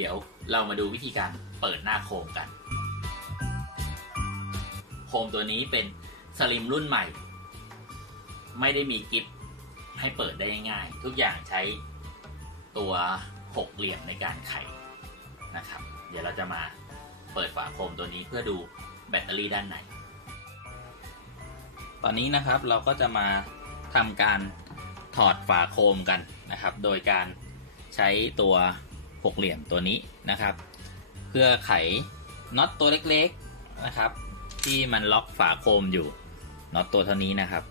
เดี๋ยวเรามาดูวิธีการเปิดหน้าโคมกัน โคมตัวนี้เป็นสลิมรุ่นใหม่ ไม่ได้มีกิฟให้เปิดได้ง่าย ทุกอย่างใช้ตัวหกเหลี่ยมในการไขนะครับ เดี๋ยวเราจะมาเปิดฝาโคมตัวนี้เพื่อดูแบตเตอรี่ด้านใน ตอนนี้นะครับเราก็จะมาทำการถอดฝาโคมกันนะครับ โดยการใช้ตัว หกเหลี่ยมตัวนี้นะครับ เพื่อไขน็อตตัวเล็กๆนะครับ ที่มันล็อกฝาโคมอยู่น็อตตัวเท่านี้นะครับ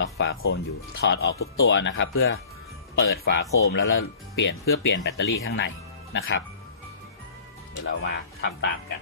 ล็อกฝาโคมอยู่ถอดออกทุกตัวนะครับ เพื่อเปิดฝาโคมแล้วเราเปลี่ยนเพื่อเปลี่ยนแบตเตอรี่ข้างในนะครับ เดี๋ยวเรามาทำตามกัน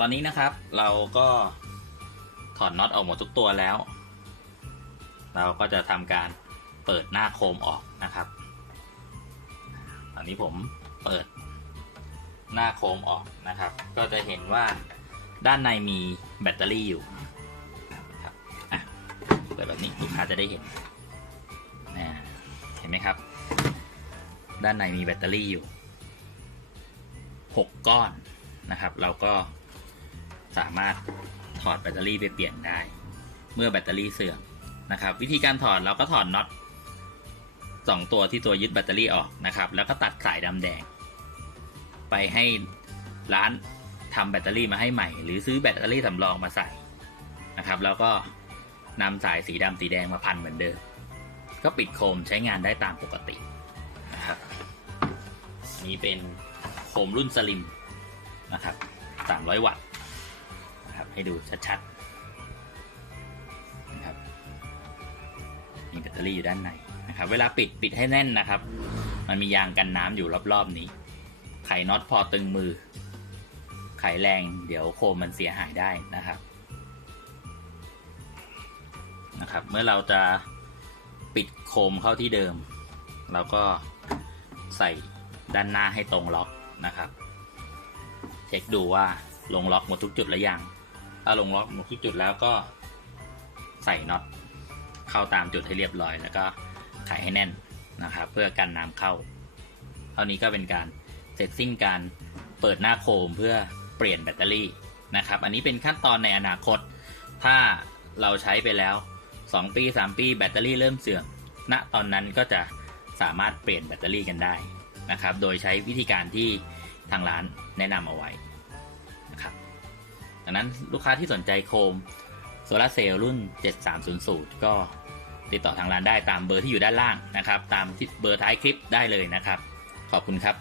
ตอนนี้นะครับ เราก็ถอดน็อตออกหมดทุกตัวแล้ว เราก็จะทำการเปิดหน้าโคมออกนะครับ ตอนนี้ผมเปิดหน้าโคมออกนะครับ ก็จะเห็นว่าด้านในมีแบตเตอรี่อยู่นะครับอะเปิดแบบนี้ลูกค้าจะได้เห็นอ่าเห็นไหมครับ ด้านในมีแบตเตอรี่อยู่ 6 ก้อนนะครับ เราก็ สามารถถอดแบตเตอรี่ไปเปลี่ยนได้ เมื่อแบตเตอรี่เสื่อมนะครับ วิธีการถอดเราก็ถอดน็อตสองตัวที่ตัวยึดแบตเตอรี่ออกนะครับ แล้วก็ตัดสายดำแดง ไปให้ร้านทำแบตเตอรี่มาให้ใหม่ หรือซื้อแบตเตอรี่สำรองมาใส่นะครับแล้วก็นำสายสีดำสีแดงมาพันเหมือนเดิม ก็ปิดโคมใช้งานได้ตามปกตินะครับนี่เป็นโคมรุ่นสลิมนะครับ300 วัตต์ ให้ดูชัดๆนะครับ มีแบตเตอรี่อยู่ด้านในนะครับ เวลาปิดปิดให้แน่นนะครับ มันมียางกันน้ำอยู่รอบๆนี้ ไขน็อตพอตึงมือ ไขแรงเดี๋ยวโคมมันเสียหายได้นะครับนะครับ เมื่อเราจะปิดโคมเข้าที่เดิม เราก็ใส่ด้านหน้าให้ตรงล็อกนะครับ เช็คดูว่าลงล็อกหมดทุกจุดแล้วยัง ถ้าลงล็อกหมดทุกจุดแล้วก็ใส่น็อตเข้าตามจุดให้เรียบร้อย แล้วก็ไขให้แน่นนะครับ เพื่อกันน้ำเข้า เท่านี้ก็เป็นการเสร็จสิ้นการเปิดหน้าโคมเพื่อเปลี่ยนแบตเตอรี่นะครับ อันนี้เป็นขั้นตอนในอนาคต ถ้าเราใช้ไปแล้ว 2 ปี 3 ปีแบตเตอรี่เริ่มเสื่อมณตอนนั้นก็จะสามารถเปลี่ยนแบตเตอรี่กันได้นะครับ โดยใช้วิธีการที่ทางร้านแนะนำเอาไว้นะครับ ดังนั้นลูกค้าที่สนใจโคมโซลาร์เซลล์รุ่น 7300 ก็ติดต่อทางร้านได้ตามเบอร์ที่อยู่ด้านล่างนะครับ ตามที่เบอร์ท้ายคลิปได้เลยนะครับ ขอบคุณครับ